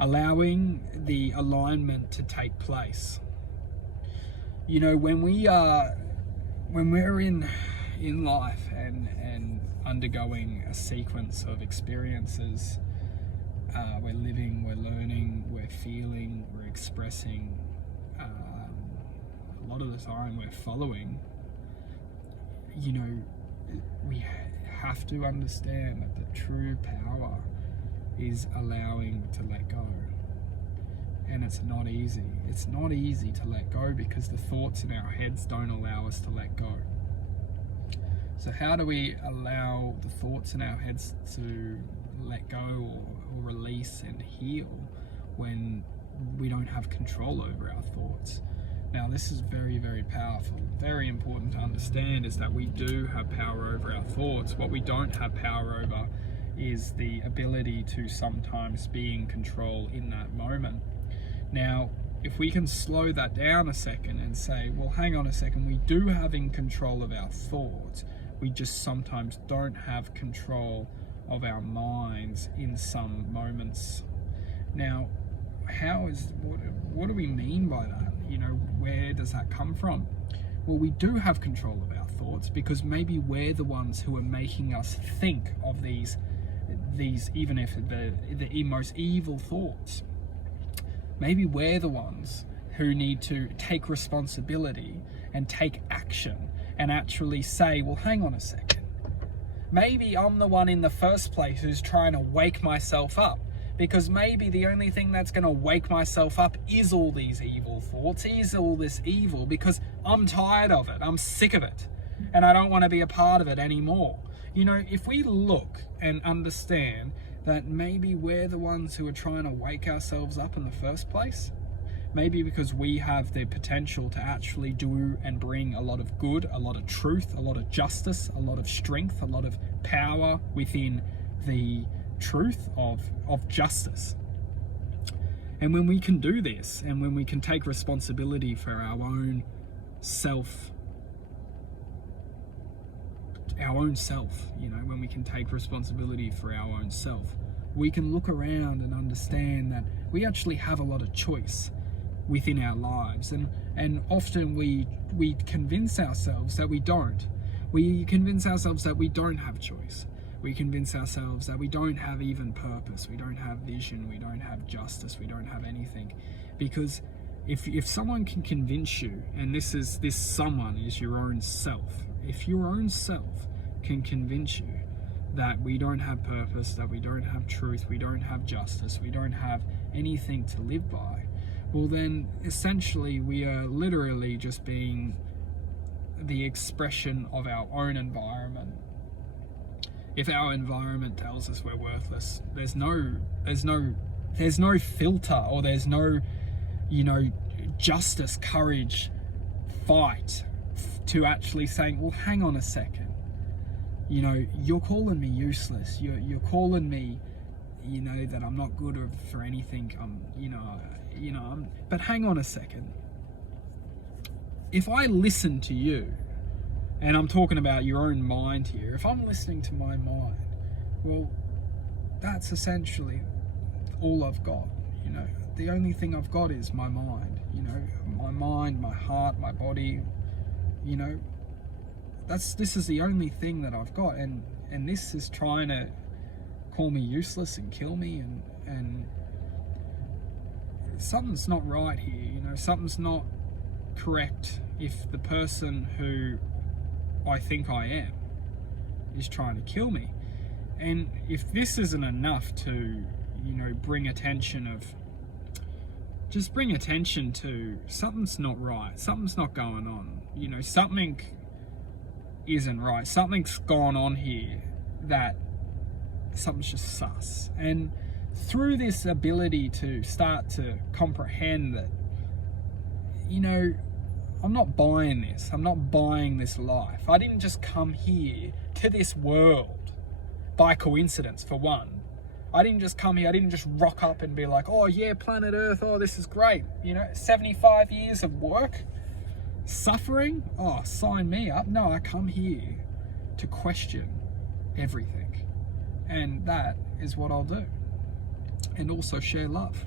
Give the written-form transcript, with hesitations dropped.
allowing the alignment to take place. You know, when we're in life and undergoing a sequence of experiences, we're living, we're learning, we're feeling, we're expressing, a lot of the time we're following. You know, we have to understand that the true power is allowing to let go. And it's not easy. It's not easy to let go because the thoughts in our heads don't allow us to let go. So how do we allow the thoughts in our heads to let go or release and heal when we don't have control over our thoughts? Now, this is very, very powerful. Very important to understand is that we do have power over our thoughts. What we don't have power over is the ability to sometimes be in control in that moment. Now, if we can slow that down a second and say, well, hang on a second, we do have in control of our thoughts. We just sometimes don't have control of our minds in some moments. Now, what do we mean by that? You know, where does that come from? Well, we do have control of our thoughts because maybe we're the ones who are making us think of these even if the most evil thoughts. Maybe we're the ones who need to take responsibility and take action and actually say, well, hang on a second. Maybe I'm the one in the first place who's trying to wake myself up, because maybe the only thing that's going to wake myself up is all these evil thoughts, is all this evil, because I'm tired of it, I'm sick of it, and I don't want to be a part of it anymore. You know, if we look and understand that maybe we're the ones who are trying to wake ourselves up in the first place, maybe because we have the potential to actually do and bring a lot of good, a lot of truth, a lot of justice, a lot of strength, a lot of power within the truth of justice. And when we can do this, and when we can take responsibility for our own self, you know, when we can take responsibility for our own self, we can look around and understand that we actually have a lot of choice within our lives. And often we convince ourselves that we don't. We convince ourselves that we don't have choice. We convince ourselves that we don't have even purpose, we don't have vision, we don't have justice, we don't have anything. Because if someone can convince you, and this someone is your own self, if your own self can convince you that we don't have purpose, that we don't have truth, we don't have justice, we don't have anything to live by, well then essentially we are literally just being the expression of our own environment. If our environment tells us we're worthless, there's no filter, or there's no, you know, justice, courage, fight to actually saying, well, hang on a second. You know, you're calling me useless. You're calling me, you know, that I'm not good for anything. But hang on a second. If I listen to you, and I'm talking about your own mind here, if I'm listening to my mind, well, that's essentially all I've got. You know, the only thing I've got is my mind. You know, my mind, my heart, my body. You know, this is the only thing that I've got, and this is trying to call me useless and kill me, and something's not right here. You know, something's not correct if the person who I think I am is trying to kill me. And if this isn't enough to, you know, bring attention to something's not right, something's not going on, you know, something isn't right, something's gone on here, that something's just sus. And through this ability to start to comprehend that, you know, I'm not buying this. I'm not buying this life. I didn't just come here to this world by coincidence, for one. I didn't just come here. I didn't just rock up and be like, oh yeah, planet Earth, oh, this is great. You know, 75 years of work, suffering, oh, sign me up. No, I come here to question everything. And that is what I'll do. And also share love.